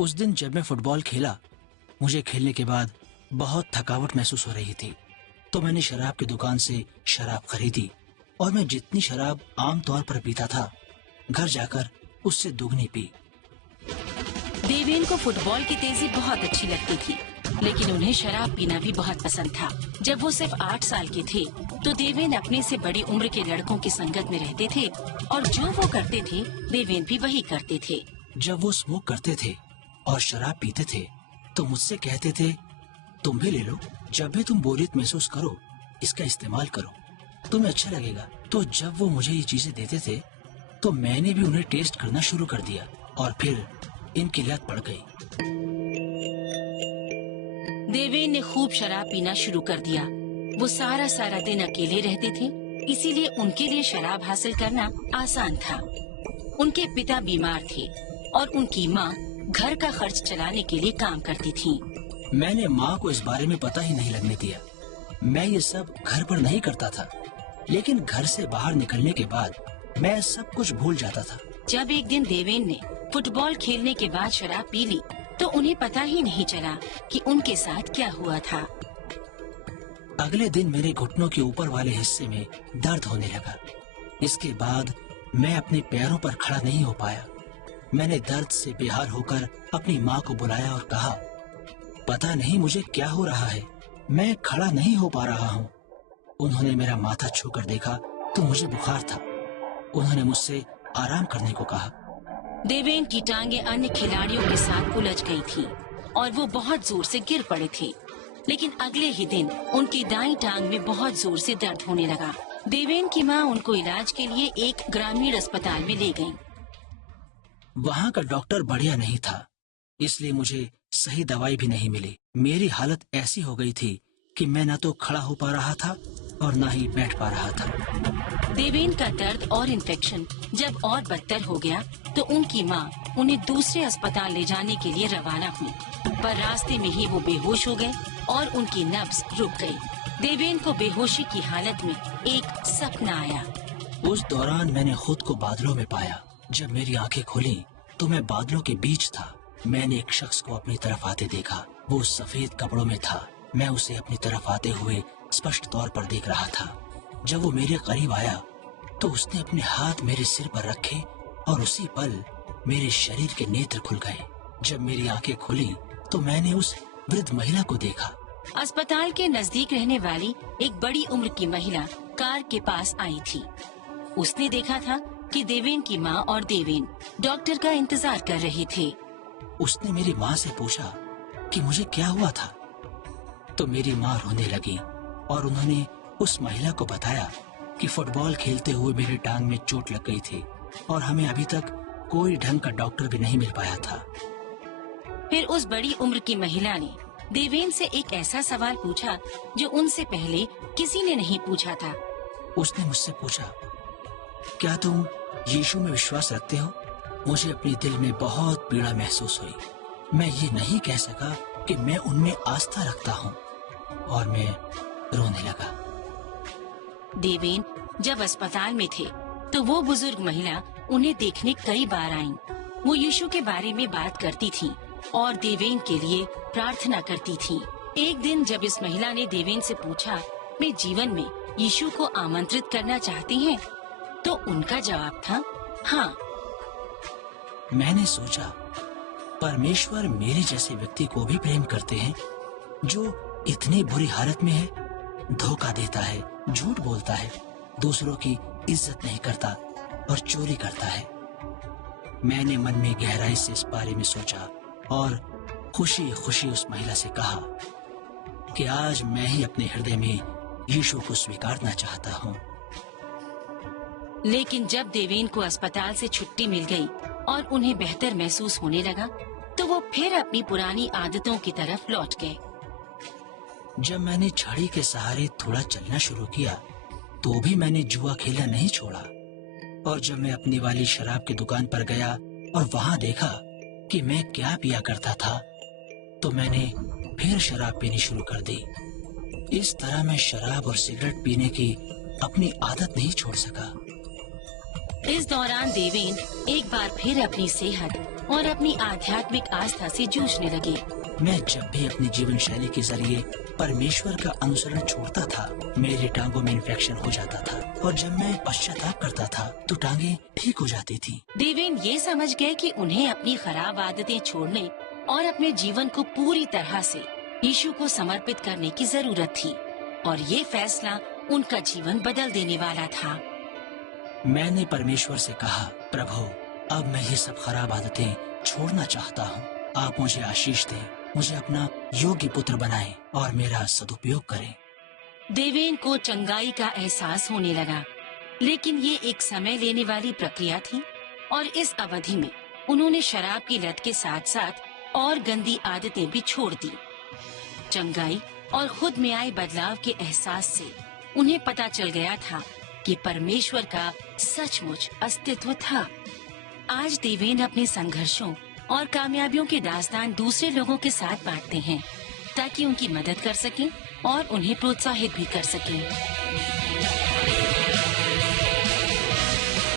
उस दिन जब मैं फुटबॉल खेला, मुझे खेलने के बाद बहुत थकावट महसूस हो रही थी, तो मैंने शराब की दुकान से शराब खरीदी और मैं जितनी शराब आम तौर पर पीता था, घर जाकर उससे दुगनी पी। देवेन को फुटबॉल की तेजी बहुत अच्छी लगती थी, लेकिन उन्हें शराब पीना भी बहुत पसंद था। जब वो सिर्फ 8 साल के थे, तो देवेन अपने से बड़ी उम्र के लड़कों की संगत में रहते थे और जो वो करते थे, देवेन भी वही करते थे। जब वो स्मोक करते थे और शराब पीते थे, तो मुझसे कहते थे, तुम भी ले लो, जब भी तुम बोरियत महसूस करो, इसका इस्तेमाल करो, तुम्हें अच्छा लगेगा। तो जब वो मुझे ये चीजें देते थे, तो मैंने भी उन्हें टेस्ट करना शुरू कर दिया और फिर इनकी लत पड़ गई। देवेन ने खूब शराब पीना शुरू कर दिया। वो सारा दिन अकेले रहते थे, इसीलिए उनके लिए शराब हासिल करना आसान था। उनके पिता बीमार थे और उनकी माँ घर का खर्च चलाने के लिए काम करती थी। मैंने माँ को इस बारे में पता ही नहीं लगने दिया। मैं ये सब घर पर नहीं करता था, लेकिन घर से बाहर निकलने के बाद मैं सब कुछ भूल जाता था। जब एक दिन देवेन ने फुटबॉल खेलने के बाद शराब पी ली, तो उन्हें पता ही नहीं चला कि उनके साथ क्या हुआ था। अगले दिन मेरे घुटनों के ऊपर वाले हिस्से में दर्द होने लगा। इसके बाद मैं अपने पैरों पर खड़ा नहीं हो पाया। मैंने दर्द से बेहाल होकर अपनी माँ को बुलाया और कहा, पता नहीं मुझे क्या हो रहा है, मैं खड़ा नहीं हो पा रहा हूँ। उन्होंने मेरा माथा छूकर देखा तो मुझे बुखार था। उन्होंने मुझसे आराम करने को कहा। देवेन की टांगे अन्य खिलाड़ियों के साथ उलझ गई थी और वो बहुत जोर से गिर पड़े थे, लेकिन अगले ही दिन उनकी दाईं टांग में बहुत जोर से दर्द होने लगा। देवेन की माँ उनको इलाज के लिए एक ग्रामीण अस्पताल में ले गयी। वहाँ का डॉक्टर बढ़िया नहीं था, इसलिए मुझे सही दवाई भी नहीं मिली। मेरी हालत ऐसी हो गई थी कि मैं न तो खड़ा हो पा रहा था और न ही बैठ पा रहा था। देवेन का दर्द और इन्फेक्शन जब और बदतर हो गया, तो उनकी माँ उन्हें दूसरे अस्पताल ले जाने के लिए रवाना हुई, पर रास्ते में ही वो बेहोश हो गए और उनकी नब्ज रुक गई। देवेन को बेहोशी की हालत में एक सपना आया। उस दौरान मैंने खुद को बादलों में पाया। जब मेरी आंखें खुली तो मैं बादलों के बीच था। मैंने एक शख्स को अपनी तरफ आते देखा। वो सफेद कपड़ों में था। मैं उसे अपनी तरफ आते हुए स्पष्ट तौर पर देख रहा था। जब वो मेरे करीब आया तो उसने अपने हाथ मेरे सिर पर रखे और उसी पल मेरे शरीर के नेत्र खुल गए। जब मेरी आंखें खुली तो मैंने उस वृद्ध महिला को देखा। अस्पताल के नजदीक रहने वाली एक बड़ी उम्र की महिला कार के पास आई थी। उसने देखा था कि देवेन की माँ और देवेन डॉक्टर का इंतजार कर रहे थे। उसने मेरी माँ से पूछा कि मुझे क्या हुआ था, तो मेरी माँ रोने लगी और उन्होंने उस महिला को बताया कि फुटबॉल खेलते हुए मेरी टांग में चोट लग गई थी और हमें अभी तक कोई ढंग का डॉक्टर भी नहीं मिल पाया था। फिर उस बड़ी उम्र की महिला ने देवेन से एक ऐसा सवाल पूछा जो उनसे पहले किसी ने नहीं पूछा था। उसने मुझसे पूछा, क्या तुम यीशु में विश्वास रखते हो? मुझे अपने दिल में बहुत पीड़ा महसूस हुई। मैं ये नहीं कह सका कि मैं उनमें आस्था रखता हूँ और मैं रोने लगा। देवेन जब अस्पताल में थे तो वो बुजुर्ग महिला उन्हें देखने कई बार आईं। वो यीशु के बारे में बात करती थी और देवेन के लिए प्रार्थना करती थी। एक दिन जब इस महिला ने देवेन से पूछा, वे जीवन में यीशु को आमंत्रित करना चाहती हैं? तो उनका जवाब था, हाँ। मैंने सोचा, परमेश्वर मेरे जैसे व्यक्ति को भी प्रेम करते हैं जो इतनी बुरी हालत में है, धोखा देता है, झूठ बोलता है, दूसरों की इज्जत नहीं करता और चोरी करता है। मैंने मन में गहराई से इस बारे में सोचा और खुशी खुशी उस महिला से कहा कि आज मैं ही अपने हृदय में यीशु को स्वीकारना चाहता हूँ। लेकिन जब देवेन को अस्पताल से छुट्टी मिल गई और उन्हें बेहतर महसूस होने लगा, तो वो फिर अपनी पुरानी आदतों की तरफ लौट गए। जब मैंने छड़ी के सहारे थोड़ा चलना शुरू किया तो भी मैंने जुआ खेलना नहीं छोड़ा। और जब मैं अपनी वाली शराब की दुकान पर गया और वहाँ देखा कि मैं क्या पिया करता था, तो मैंने फिर शराब पीनी शुरू कर दी। इस तरह मैं शराब और सिगरेट पीने की अपनी आदत नहीं छोड़ सका। इस दौरान देवेन एक बार फिर अपनी सेहत और अपनी आध्यात्मिक आस्था से जूझने लगे। मैं जब भी अपनी जीवन शैली के जरिए परमेश्वर का अनुसरण छोड़ता था, मेरी टांगों में इन्फेक्शन हो जाता था और जब मैं पश्चाताप करता था तो टांगे ठीक हो जाती थी। देवेन ये समझ गए कि उन्हें अपनी खराब आदतें छोड़ने और अपने जीवन को पूरी तरह से यीशु को समर्पित करने की जरूरत थी और ये फैसला उनका जीवन बदल देने वाला था। मैंने परमेश्वर से कहा, प्रभु, अब मैं ये सब खराब आदतें छोड़ना चाहता हूँ। आप मुझे आशीष दें, मुझे अपना योग्य पुत्र बनाएं और मेरा सदुपयोग करें। देवेन को चंगाई का एहसास होने लगा, लेकिन ये एक समय लेने वाली प्रक्रिया थी और इस अवधि में उन्होंने शराब की लत के साथ साथ और गंदी आदतें भी छोड़ दी। चंगाई और खुद में आए बदलाव के एहसास से उन्हें पता चल गया था कि परमेश्वर का सचमुच अस्तित्व था। आज देवेन अपने संघर्षों और कामयाबियों के दास्तान दूसरे लोगों के साथ बांटते हैं ताकि उनकी मदद कर सकें और उन्हें प्रोत्साहित भी कर सकें।